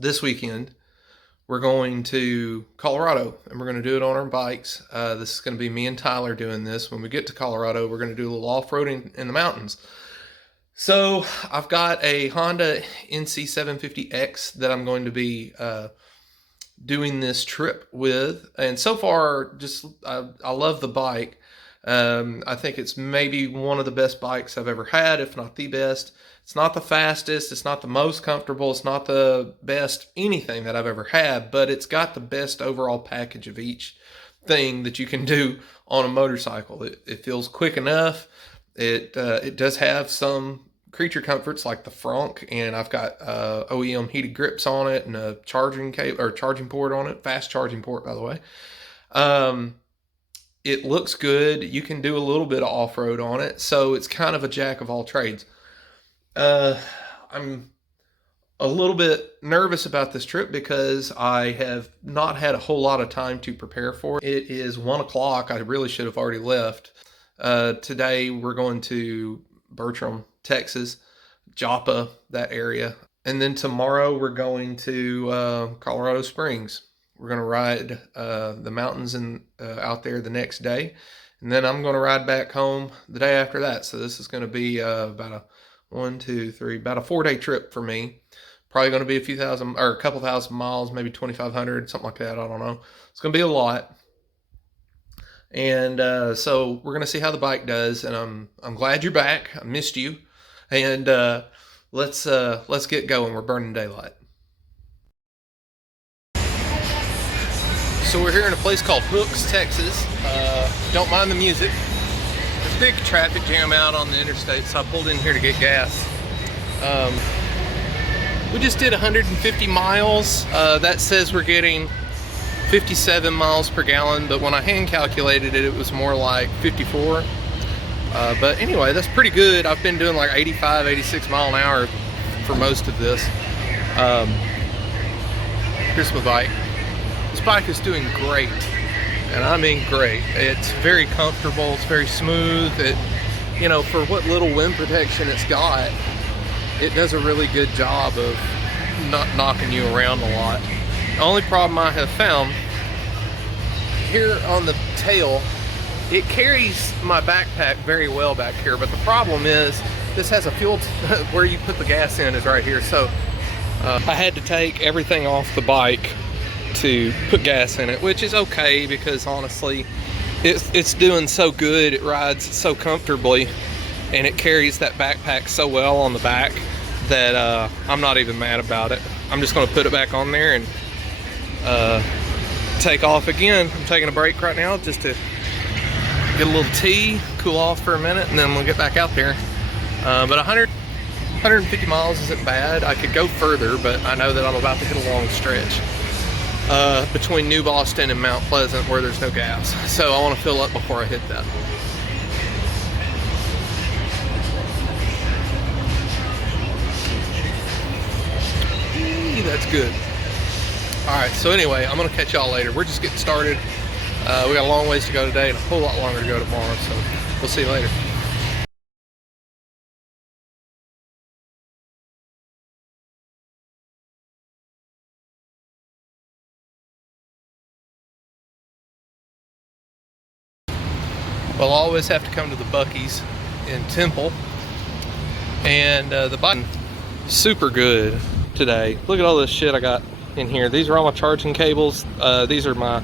this weekend we're going to Colorado, and we're going to do it on our bikes. This is going to be me and Tyler doing this. When we get to Colorado, we're going to do a little off-roading in the mountains. So I've got a Honda NC750X that I'm going to be doing this trip with, and so far I love the bike. I think it's maybe one of the best bikes I've ever had, if not the best. It's not the fastest, it's not the most comfortable, it's not the best anything that I've ever had, but it's got the best overall package of each thing that you can do on a motorcycle. It feels quick enough. It does have some creature comforts like the frunk, and I've got OEM heated grips on it and a charging cable or charging port on it, fast charging port, by the way. It looks good. You can do a little bit of off-road on it, so it's kind of a jack of all trades. I'm a little bit nervous about this trip because I have not had a whole lot of time to prepare for it. It is 1 o'clock. I really should have already left. Today we're going to Bertram, Texas, Joppa, that area. And then tomorrow we're going to Colorado Springs. We're going to ride the mountains out there the next day. And then I'm going to ride back home the day after that. So this is going to be about a 4-day trip for me. Probably going to be a couple thousand miles, maybe 2,500, something like that. I don't know. It's going to be a lot. And so we're going to see how the bike does. And I'm glad you're back. I missed you. And let's get going. We're burning daylight. So we're here in a place called Hooks, Texas. Don't mind the music. There's a big traffic jam out on the interstate, so I pulled in here to get gas. We just did 150 miles. That says we're getting 57 miles per gallon, but when I hand calculated it, it was more like 54. But anyway, that's pretty good. I've been doing like 85, 86 mile an hour for most of this. Here's my bike. This bike is doing great, and I mean great. It's very comfortable, it's very smooth. For what little wind protection it's got, it does a really good job of not knocking you around a lot. The only problem I have found here on the tail, it carries my backpack very well back here, but the problem is this has a fuel where you put the gas in is right here. So I had to take everything off the bike to put gas in it, which is okay because honestly it's doing so good. It rides so comfortably and it carries that backpack so well on the back that I'm not even mad about it. I'm just going to put it back on there and take off again. I'm taking a break right now just to get a little tea, cool off for a minute, and then we'll get back out there. But 150 miles isn't bad. I could go further, but I know that I'm about to hit a long stretch between New Boston and Mount Pleasant where there's no gas. So I want to fill up before I hit that. That's good. Alright, so anyway, I'm going to catch y'all later. We're just getting started. We got a long ways to go today and a whole lot longer to go tomorrow, so we'll see you later. Well, I always have to come to the Buc-ee's in Temple, and the bike is super good today. Look at all this shit I got in here. These are all my charging cables. These are my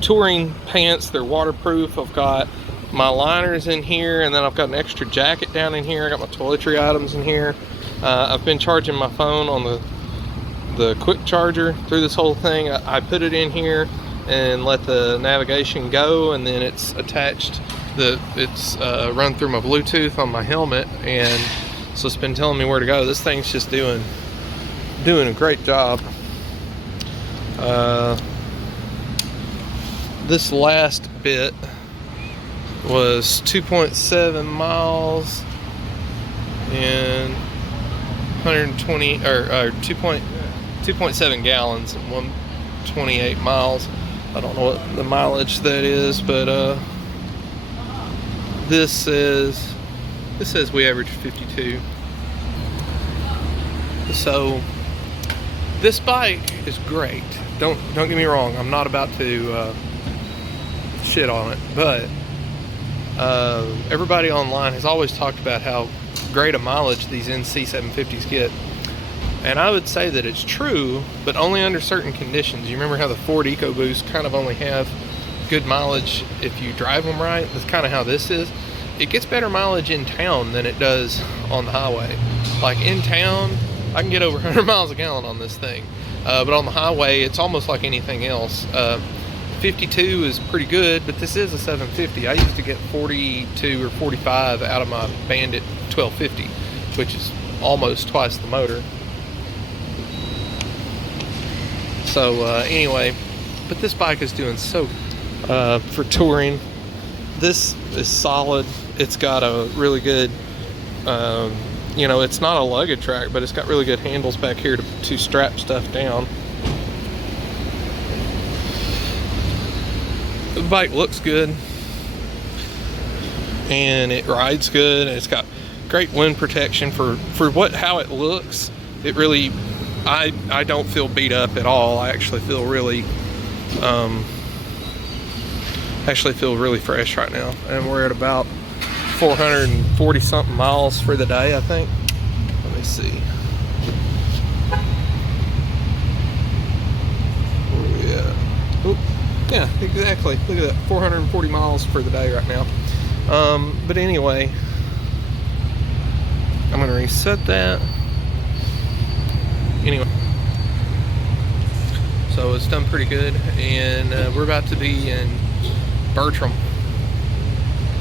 touring pants. They're waterproof. I've got my liners in here, and then I've got an extra jacket down in here. I got my toiletry items in here. I've been charging my phone on the quick charger through this whole thing. I put it in here and let the navigation go, and then it's attached. It's run through my Bluetooth on my helmet, and so it's been telling me where to go. This thing's just doing a great job. This last bit was 2.7 miles and 120 or 2.7 gallons and 128 miles. I don't know what the mileage that is, but this says we average 52. So This bike is great. Don't get me wrong. I'm not about to shit on it, but everybody online has always talked about how great a mileage these NC750s get. And I would say that it's true, but only under certain conditions. You remember how the Ford EcoBoost kind of only have good mileage if you drive them right? That's kind of how this is. It gets better mileage in town than it does on the highway. Like in town, I can get over 100 miles a gallon on this thing. But on the highway, it's almost like anything else. 52 is pretty good, but this is a 750. I used to get 42 or 45 out of my Bandit 1250, which is almost twice the motor. So anyway, but this bike is doing so for touring. This is solid. It's got a really good, you know, it's not a luggage rack, but it's got really good handles back here to strap stuff down. The bike looks good, and it rides good, and it's got great wind protection for how it looks. It really, I don't feel beat up at all. I actually feel really fresh right now, and we're at about 440 something miles for the day, I think. Let me see. Where are we at? Oop. Yeah, exactly. Look at that, 440 miles for the day right now. But anyway, I'm gonna reset that. Anyway, so it's done pretty good, and we're about to be in Bertram,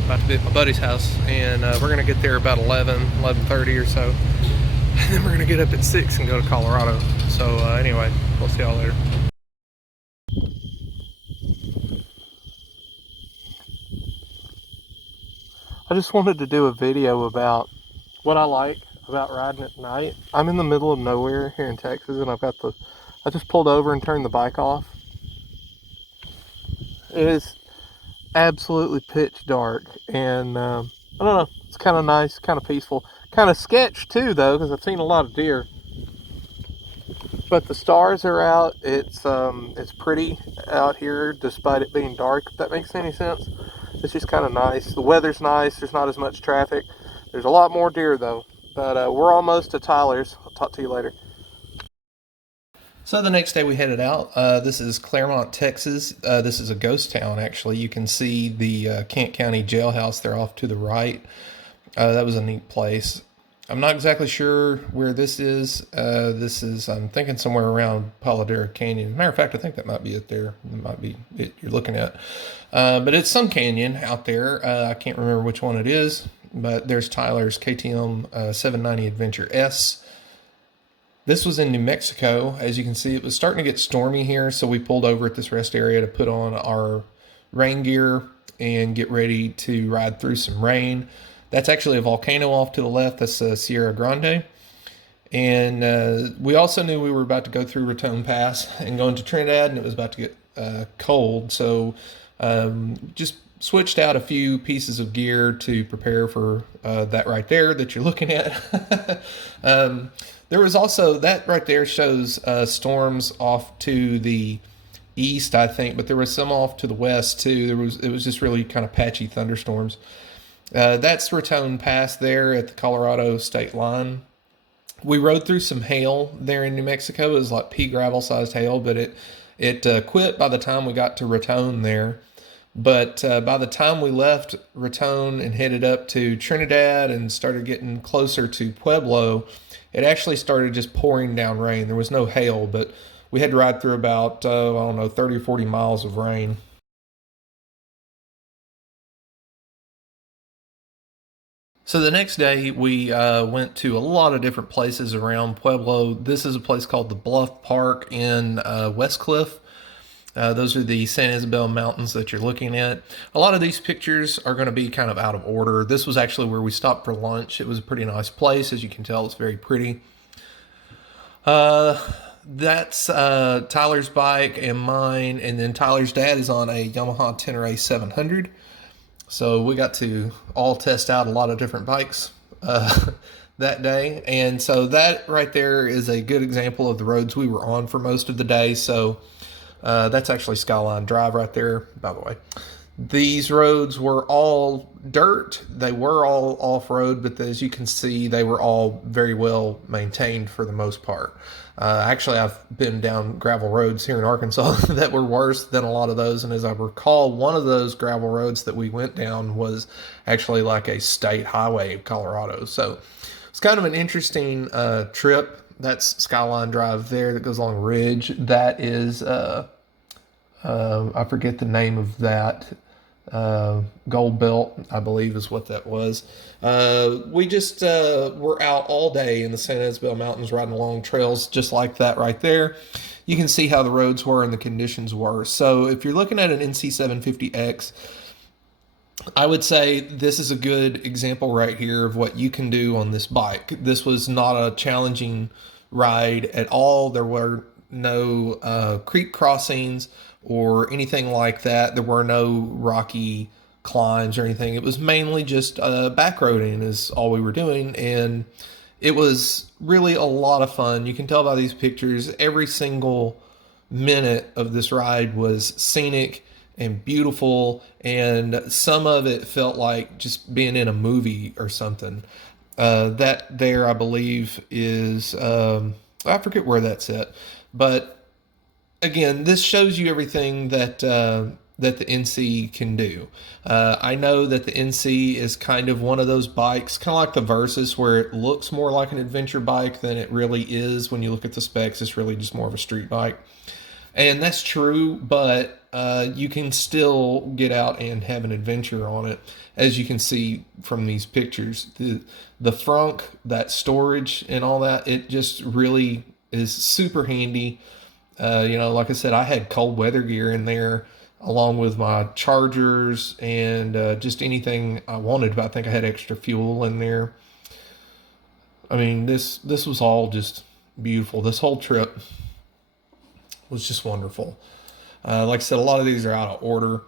about to be at my buddy's house, and we're gonna get there about 11:30 or so, and then we're gonna get up at 6 and go to Colorado. So anyway, we'll see y'all later. I just wanted to do a video about what I like about riding at night. I'm in the middle of nowhere here in Texas, and I just pulled over and turned the bike off. It is absolutely pitch dark, and I don't know, it's kind of nice, kind of peaceful, kind of sketch too though, because I've seen a lot of deer. But the stars are out. It's pretty out here despite it being dark, if that makes any sense. It's just kind of nice. The weather's nice. There's not as much traffic. There's a lot more deer though. But we're almost to Tyler's. I'll talk to you later. So the next day we headed out. This is Claremont, Texas. This is a ghost town, actually. You can see the Kent County jailhouse there off to the right. That was a neat place. I'm not exactly sure where this is. I'm thinking somewhere around Paladera Canyon. As a matter of fact, I think that might be it there. It might be it you're looking at. But it's some canyon out there. I can't remember which one it is, but there's Tyler's KTM 790 Adventure S. This was in New Mexico. As you can see, it was starting to get stormy here, so we pulled over at this rest area to put on our rain gear and get ready to ride through some rain. That's actually a volcano off to the left. That's Sierra Grande. And we also knew we were about to go through Raton Pass and go into Trinidad, and it was about to get cold. So just switched out a few pieces of gear to prepare for that right there that you're looking at. There was also, that right there shows storms off to the east, I think, but there was some off to the west too. It was just really kind of patchy thunderstorms. That's Raton Pass there at the Colorado state line. We rode through some hail there in New Mexico. It was like pea gravel sized hail, but it quit by the time we got to Raton there. But by the time we left Raton and headed up to Trinidad and started getting closer to Pueblo, it actually started just pouring down rain. There was no hail, but we had to ride through about, I don't know, 30 or 40 miles of rain. So the next day we went to a lot of different places around Pueblo. This is a place called the Bluff Park in Westcliff. Those are the San Isabel Mountains that you're looking at. A lot of these pictures are going to be kind of out of order. This was actually where we stopped for lunch. It was a pretty nice place. As you can tell, it's very pretty. That's Tyler's bike and mine, and then Tyler's dad is on a Yamaha Tenere 700. So we got to all test out a lot of different bikes. that day. And so that right there is a good example of the roads we were on for most of the day. So that's actually Skyline Drive right there, by the way. These roads were all dirt. They were all off-road, but as you can see, they were all very well maintained for the most part. Actually, I've been down gravel roads here in Arkansas that were worse than a lot of those. And as I recall, one of those gravel roads that we went down was actually like a state highway in Colorado. So it's kind of an interesting trip. That's Skyline Drive there that goes along Ridge. That is, I forget the name of that. Gold Belt, I believe is what that was. We just were out all day in the San Isabel Mountains riding along trails just like that right there. You can see how the roads were and the conditions were. So if you're looking at an NC750X, I would say this is a good example right here of what you can do on this bike. This was not a challenging ride at all. There were no creek crossings or anything like that. There were no rocky climbs or anything. It was mainly just backroading is all we were doing, and it was really a lot of fun. You can tell by these pictures, every single minute of this ride was scenic and beautiful, and some of it felt like just being in a movie or something. That there, I believe, is I forget where that's at, but again, this shows you everything that that the NC can do. I know that the NC is kind of one of those bikes, kind of like the Versus, where it looks more like an adventure bike than it really is. When you look at the specs, it's really just more of a street bike. And that's true, but you can still get out and have an adventure on it, as you can see from these pictures. The frunk, that storage and all that, it just really is super handy. Like I said, I had cold weather gear in there along with my chargers and just anything I wanted. But I think I had extra fuel in there. I mean, this was all just beautiful. This whole trip was just wonderful. Like I said, a lot of these are out of order.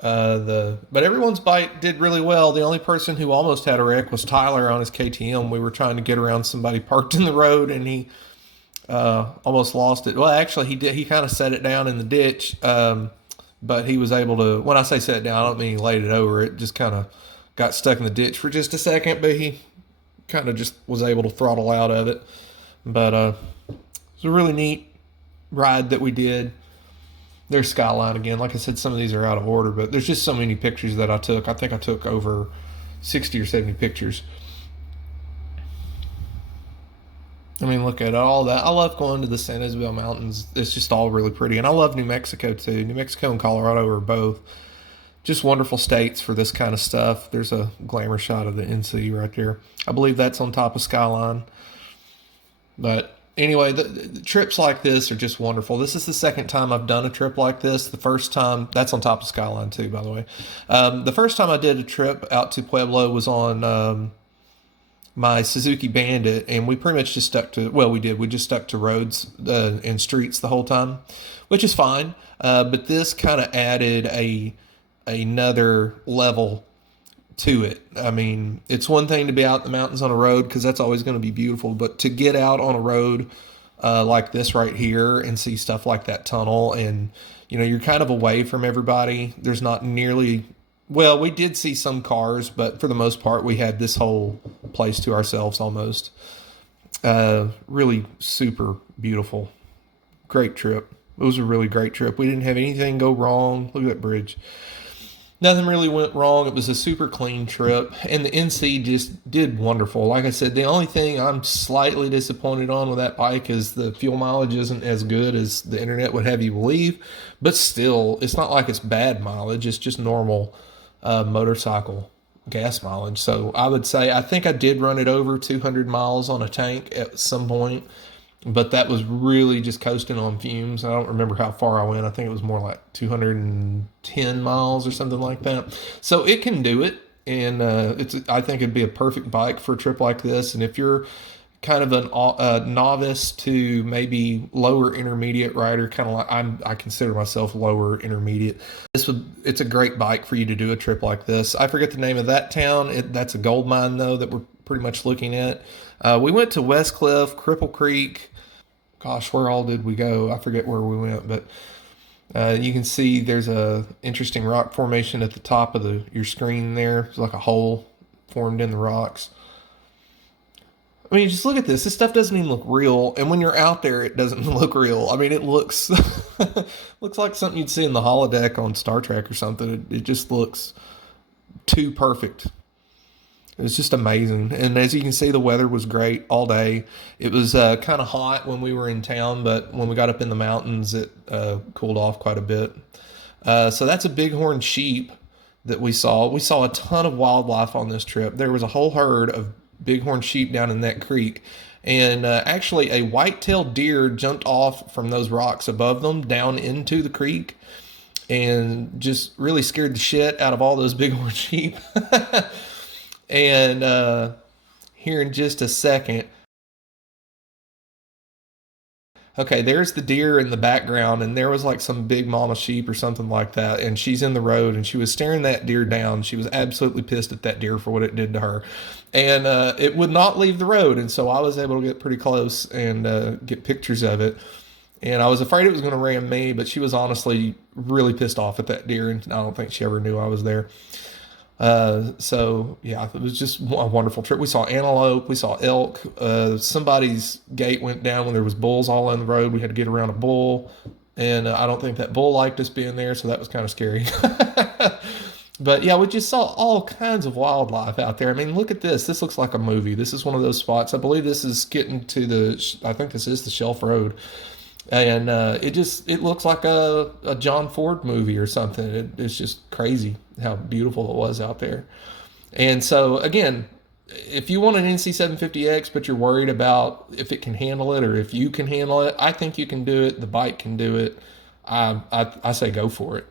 But everyone's bike did really well. The only person who almost had a wreck was Tyler on his KTM. We were trying to get around somebody parked in the road, and he almost lost it. Well, actually, he did. He kind of set it down in the ditch, but he was able to. When I say set it down, I don't mean he laid it over. It just kind of got stuck in the ditch for just a second, but he kind of just was able to throttle out of it. But it was a really neat ride that we did. There's Skyline again. Like I said, some of these are out of order, but there's just so many pictures that I took. I think I took over 60 or 70 pictures. I mean, look at all that. I love going to the San Isabel Mountains. It's just all really pretty. And I love New Mexico, too. New Mexico and Colorado are both just wonderful states for this kind of stuff. There's a glamour shot of the NC right there. I believe that's on top of Skyline. But anyway, the trips like this are just wonderful. This is the second time I've done a trip like this. The first time, that's on top of Skyline, too, by the way. The first time I did a trip out to Pueblo was on my Suzuki Bandit, and we pretty much just stuck to, well, we just stuck to roads and streets the whole time, which is fine. But this kind of added another level to it. I mean, it's one thing to be out in the mountains on a road, because that's always going to be beautiful, but to get out on a road like this right here and see stuff like that tunnel, and you're kind of away from everybody. There's not nearly, well, we did see some cars, but for the most part, we had this whole place to ourselves almost. Really super beautiful. Great trip. It was a really great trip. We didn't have anything go wrong. Look at that bridge. Nothing really went wrong. It was a super clean trip, and the NC just did wonderful. Like I said, the only thing I'm slightly disappointed on with that bike is the fuel mileage isn't as good as the internet would have you believe, but still, it's not like it's bad mileage. It's just normal motorcycle gas mileage. So I would say, I think I did run it over 200 miles on a tank at some point, but that was really just coasting on fumes. I don't remember how far I went. I think it was more like 210 miles or something like that. So it can do it, and I think it'd be a perfect bike for a trip like this. And if you're kind of a novice to maybe lower intermediate rider, kind of like I consider myself lower intermediate, it's a great bike for you to do a trip like this. I forget the name of that town. That's a gold mine though that we're pretty much looking at. We went to West Cliff, Cripple Creek. Gosh, where all did we go? I forget where we went, but you can see there's a interesting rock formation at the top of your screen there. It's like a hole formed in the rocks. I mean, just look at this. This stuff doesn't even look real, and when you're out there, it doesn't look real. I mean, it looks looks like something you'd see in the holodeck on Star Trek or something. It just looks too perfect. It's just amazing. And as you can see, the weather was great all day. It was kind of hot when we were in town, but when we got up in the mountains, it cooled off quite a bit. So that's a bighorn sheep that we saw. We saw a ton of wildlife on this trip. There was a whole herd of bighorn sheep down in that creek. And actually, a white-tailed deer jumped off from those rocks above them down into the creek and just really scared the shit out of all those bighorn sheep. And here in just a second, okay, there's the deer in the background, and there was like some big mama sheep or something like that, and she's in the road, and she was staring that deer down. She was absolutely pissed at that deer for what it did to her, and it would not leave the road, and so I was able to get pretty close and get pictures of it. And I was afraid it was going to ram me, but she was honestly really pissed off at that deer, and I don't think she ever knew I was there. So yeah, it was just a wonderful trip. We saw antelope, we saw elk. Somebody's gate went down when there was bulls all on the road. We had to get around a bull, and I don't think that bull liked us being there, so that was kind of scary. But yeah, we just saw all kinds of wildlife out there. I mean, look at this. This looks like a movie. This is one of those spots. I believe this is getting to I think this is the Shelf Road. And it looks like a John Ford movie or something. It's just crazy how beautiful it was out there. And so again, if you want an NC750X, but you're worried about if it can handle it or if you can handle it, I think you can do it. The bike can do it. I say go for it.